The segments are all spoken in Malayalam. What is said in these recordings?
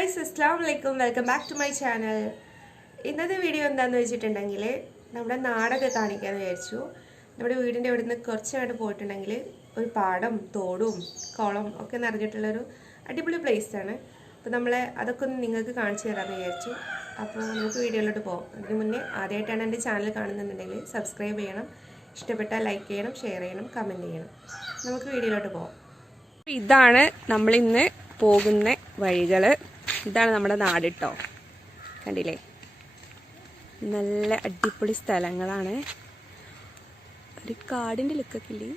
guys, assalamualaikum. Welcome back to my channel. ഇന്നത്തെ വീഡിയോ എന്താണെന്ന് വെച്ചിട്ടുണ്ടെങ്കിൽ നമ്മുടെ നാടൊക്കെ കാണിക്കാമെന്ന് വിചാരിച്ചു. നമ്മുടെ വീടിൻ്റെ ഇവിടെ നിന്ന് കുറച്ചങ്ങോട്ട് പോയിട്ടുണ്ടെങ്കിൽ ഒരു പാടം തോടും കുളം ഒക്കെ നിറഞ്ഞിട്ടുള്ളൊരു അടിപൊളി പ്ലേസാണ്. അപ്പോൾ നമ്മളെ അതൊക്കെ ഒന്ന് നിങ്ങൾക്ക് കാണിച്ചു തരാമെന്ന് വിചാരിച്ചു. അപ്പോൾ നമുക്ക് വീഡിയോയിലോട്ട് പോകാം. അതിന് മുന്നേ ആദ്യമായിട്ടാണ് എൻ്റെ ചാനൽ കാണുന്നുണ്ടെങ്കിൽ സബ്സ്ക്രൈബ് ചെയ്യണം, ഇഷ്ടപ്പെട്ടാൽ ലൈക്ക് ചെയ്യണം, ഷെയർ ചെയ്യണം, കമൻറ്റ് ചെയ്യണം. നമുക്ക് വീഡിയോയിലോട്ട് പോകാം. ഇതാണ് നമ്മളിന്ന് പോകുന്ന വഴികൾ. ഇതാണ് നമ്മുടെ നാട് കേട്ടോ. കണ്ടില്ലേ, നല്ല അടിപൊളി സ്ഥലങ്ങളാണ്. ഒരു കാടിൻ്റെ ലുക്കൊക്കെ ഇല്ലേ.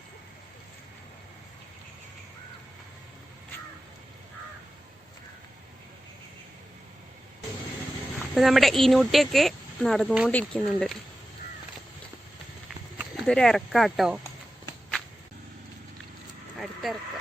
അപ്പം നമ്മുടെ ഇനൂട്ടിയൊക്കെ നടന്നുകൊണ്ടിരിക്കുന്നുണ്ട്. ഇതൊരു ഇറക്കാട്ടോ, അടുത്ത ഇറക്കം.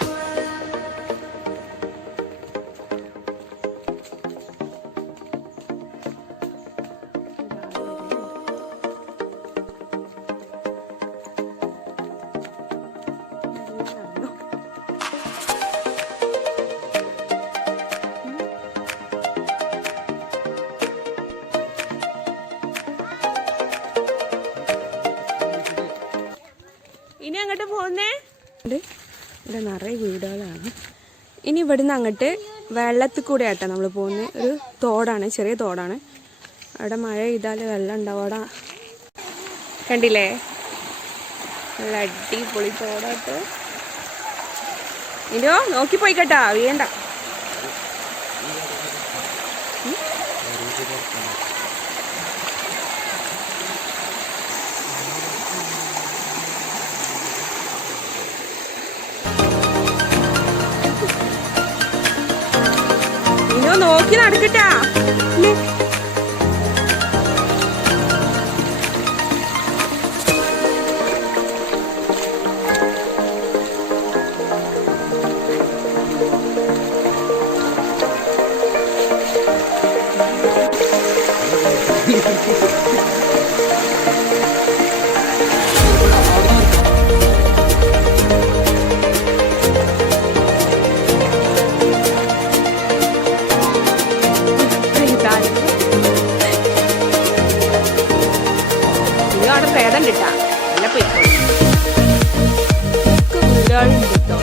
ഇനി അങ്ങോട്ട് പോകുന്നേ. ഇവിടെ നിറയെ വീടുകളാണ്. ഇനി ഇവിടുന്ന് അങ്ങോട്ട് വെള്ളത്തിൽ കൂടെ ആയിട്ടാണ് നമ്മൾ പോകുന്നത്. ഒരു തോടാണ്, ചെറിയ തോടാണ്. അവിടെ മഴ പെയ്താൽ വെള്ളം ഉണ്ടാവും. അവിടെ കണ്ടില്ലേ, നല്ല അടിപൊളി തോടായിട്ട്. ഇനിയോ നോക്കി പോയിക്കട്ടാ, വീണ്ട. നോക്കി നടക്കട്ടാ. ഭേദം കിട്ടാ നല്ല പോയിക്കോളും. വീടുകളുണ്ട് കേട്ടോ.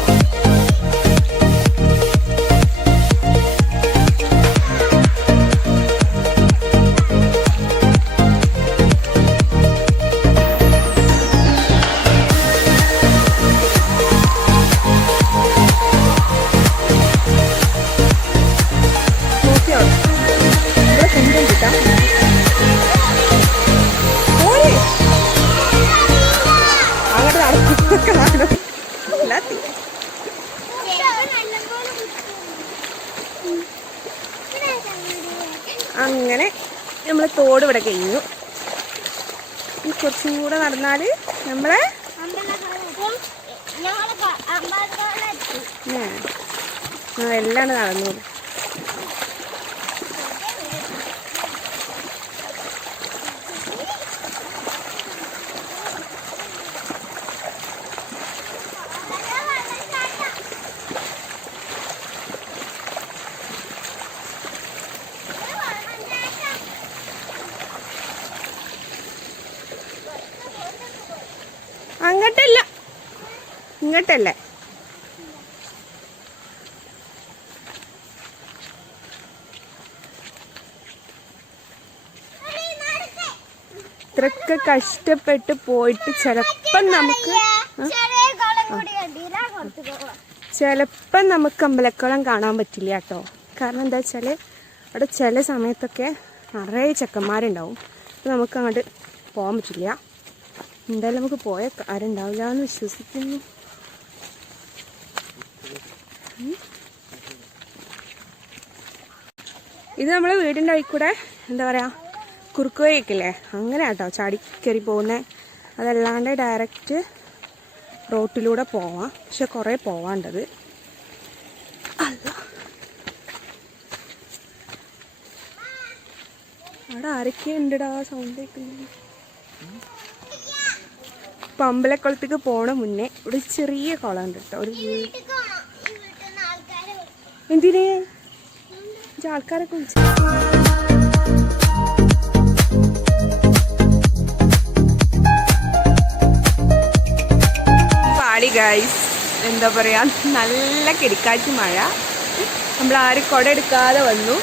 അങ്ങനെ നമ്മൾ തോട് ഇവിടെ കഴിഞ്ഞു. കുറച്ചും കൂടെ നടന്നാൽ നമ്മളെ എല്ലാം നടന്നു. അങ്ങോട്ടല്ല, ഇങ്ങോട്ടല്ലേ. ഇത്രയൊക്കെ കഷ്ടപ്പെട്ട് പോയിട്ട് ചിലപ്പം നമുക്ക് അമ്പലക്കുളം കാണാൻ പറ്റില്ല കേട്ടോ. കാരണം എന്താ വെച്ചാൽ അവിടെ ചില സമയത്തൊക്കെ നിറയെ ചെക്കന്മാരുണ്ടാവും. അപ്പം നമുക്ക് അങ്ങോട്ട് പോകാൻ പറ്റില്ല. എന്തായാലും നമുക്ക് പോയ ആരുണ്ടാവില്ല എന്ന് വിശ്വസിക്കുന്നു. ഇത് നമ്മളെ വീടിൻ്റെ വഴി കൂടെ എന്താ പറയുക, കുറുക്ക് വഴിയൊക്കെയില്ലേ, അങ്ങനെ കേട്ടോ ചാടി കയറി പോകുന്നത്. അതല്ലാണ്ട് ഡയറക്റ്റ് റോട്ടിലൂടെ പോവാം. പക്ഷെ കുറേ പോവാണ്ടത്. അല്ല, അവിടെ ആരൊക്കെ ഉണ്ടടാ സൗണ്ട് കേൾക്കുന്നത്. ഇപ്പം അമ്പലക്കുളത്തേക്ക് പോണ മുന്നേ ഇവിടെ ചെറിയ കുളം ഉണ്ട് കേട്ടോ. ഒരു എന്തിനേ ആൾക്കാരൊക്കെ വിളിച്ചു പാടി ഗൈസ്. എന്താ പറയാ, നല്ല കിടക്കാച്ചി മഴ. നമ്മൾ ആരും കുട എടുക്കാതെ വന്നു.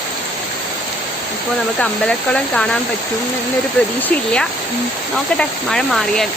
അപ്പോൾ നമുക്ക് അമ്പലക്കുളം കാണാൻ പറ്റും എന്നൊരു പ്രതീക്ഷയില്ല. നോക്കട്ടെ മഴ മാറിയാൽ.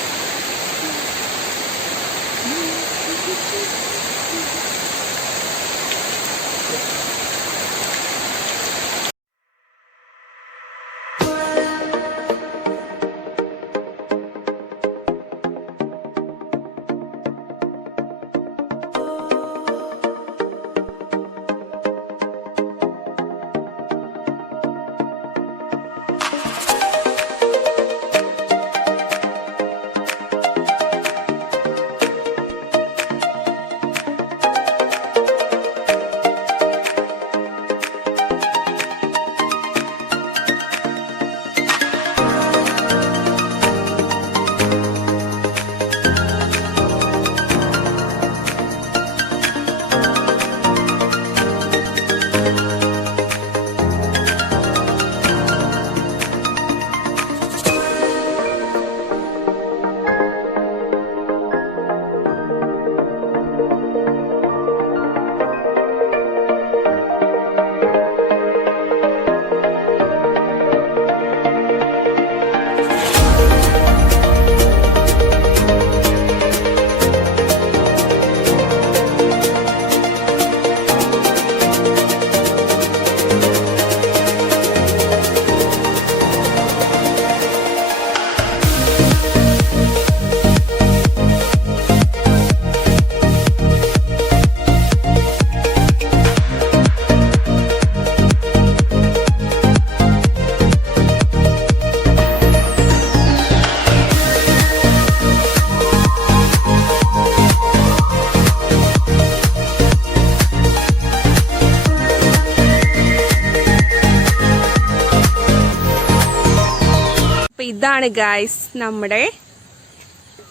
ഇതാണ് ഗൈസ് നമ്മുടെ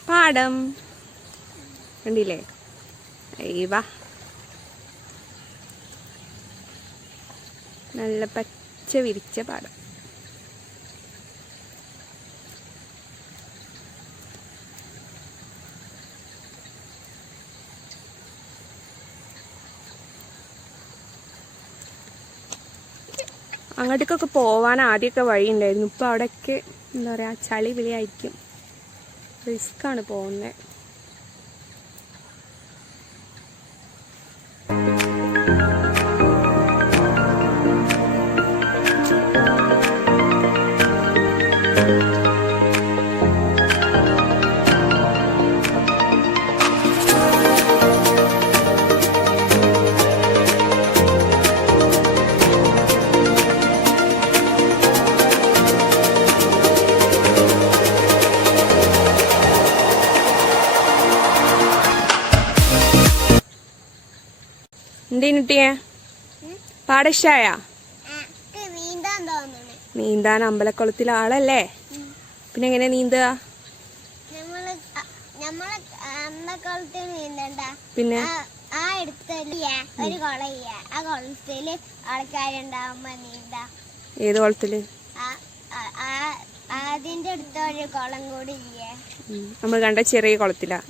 പാടം. കണ്ടില്ലേ? വാ, നല്ല പച്ച വിരിച്ച പാടം. അങ്ങോട്ടേക്കൊക്കെ പോവാൻ ആദ്യമൊക്കെ വഴി ഉണ്ടായിരുന്നു. ഇപ്പം അവിടെയൊക്കെ എന്താ പറയുക, ചളി വിളിയായിരിക്കും. റിസ്ക്കാണ് പോകുന്നത്. എന്തേനുട്ടിയെ പാടശായ നീന്താൻ അമ്പലക്കുളത്തിലെ ആളല്ലേ? പിന്നെ എങ്ങനെ നീന്തുക? പിന്നെ ഏത് കുളത്തില്? നമ്മൾ കണ്ട ചെറിയ കുളത്തിലാ.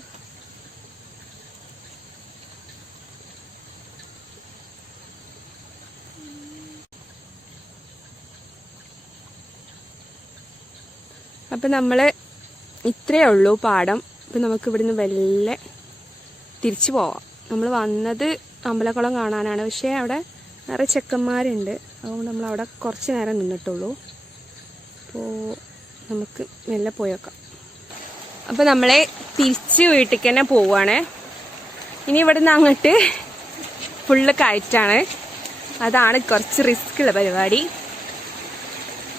അപ്പം നമ്മൾ ഇത്രയേ ഉള്ളൂ പാടം. അപ്പം നമുക്ക് ഇവിടുന്ന് വെല്ലെ തിരിച്ചു പോവാം. നമ്മൾ വന്നത് അമ്പലക്കുളം കാണാനാണ്. പക്ഷേ അവിടെ നിറയെ ചെക്കന്മാരുണ്ട്. അതുകൊണ്ട് നമ്മൾ അവിടെ കുറച്ച് നേരം നിന്നിട്ടുള്ളൂ. അപ്പോൾ നമുക്ക് മെല്ലെ പോയേക്കാം. അപ്പോൾ നമ്മളെ തിരിച്ച് വീട്ടിലേക്ക് തന്നെ പോവുകയാണ്. ഇനി ഇവിടുന്ന് അങ്ങോട്ട് ഫുള്ള് കയറ്റാണ്. അതാണ് കുറച്ച് റിസ്ക് ഉള്ള പരിപാടി.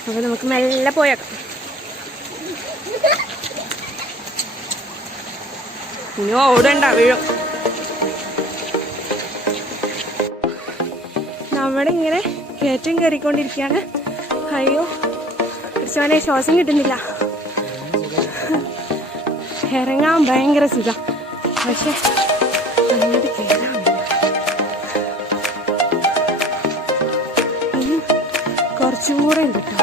അപ്പോൾ നമുക്ക് മെല്ലെ പോയേക്കാം. ഇനി ഓടണ്ട, വീഴും. നമ്മളിങ്ങനെ കയറ്റം കയറിക്കൊണ്ടിരിക്കുകയാണ്. അയ്യോ കൃഷ്ണനെ ശ്വാസം കിട്ടുന്നില്ല. ഇറങ്ങാൻ ഭയങ്കര സുഖം, പക്ഷെ അങ്ങോട്ട് കയറാൻ കുറച്ചും കൂടെ ഉണ്ട് കേട്ടോ.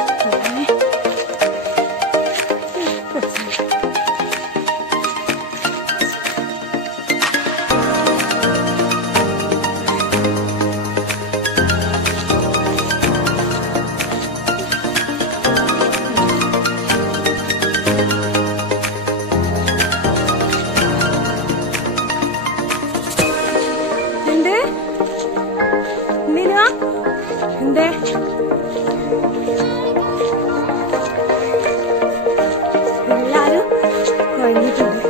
എന്തേ എല്ലാരും കഴിഞ്ഞിട്ടുണ്ട്.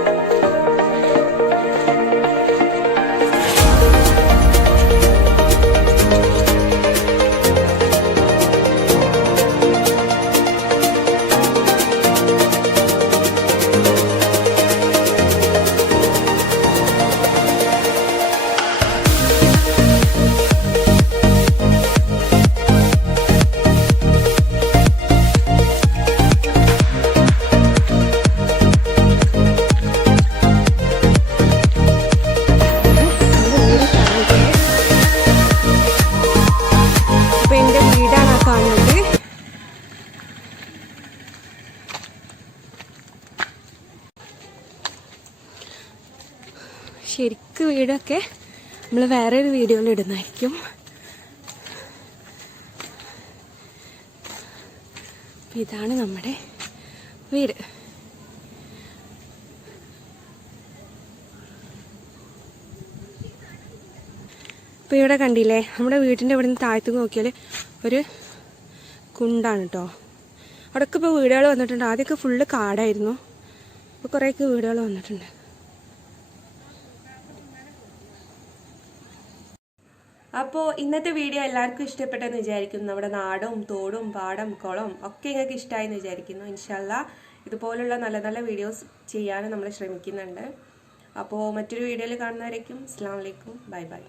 ശരിക്കും വീടൊക്കെ നമ്മൾ വേറൊരു വീഡിയോയിൽ ഇടുന്നതായിരിക്കും. ഇതാണ് നമ്മുടെ വീട്. ഇപ്പോൾ ഇവിടെ കണ്ടില്ലേ, നമ്മുടെ വീടിൻ്റെ ഇവിടെ നിന്ന് താഴത്തേക്ക് നോക്കിയാൽ ഒരു കുണ്ടാണ് കേട്ടോ. അവിടെയൊക്കെ ഇപ്പോൾ വീടുകൾ വന്നിട്ടുണ്ട്. ആദ്യമൊക്കെ ഫുള്ള് കാടായിരുന്നു, ഇപ്പോൾ കുറേയൊക്കെ വീടുകൾ വന്നിട്ടുണ്ട്. അപ്പോൾ ഇന്നത്തെ വീഡിയോ എല്ലാവർക്കും ഇഷ്ടപ്പെട്ടെന്ന് വിചാരിക്കുന്നു. നമ്മുടെ നാടും തോടും പാടം കുളം ഒക്കെ നിങ്ങൾക്ക് ഇഷ്ടമായെന്ന് വിചാരിക്കുന്നു. ഇൻഷാല്ലാ ഇതുപോലുള്ള നല്ല നല്ല വീഡിയോസ് ചെയ്യാനും നമ്മൾ ശ്രമിക്കുന്നുണ്ട്. അപ്പോൾ മറ്റൊരു വീഡിയോയിൽ കാണുന്നവരേക്കും അസ്സലാമു അലൈക്കും, ബൈ ബൈ.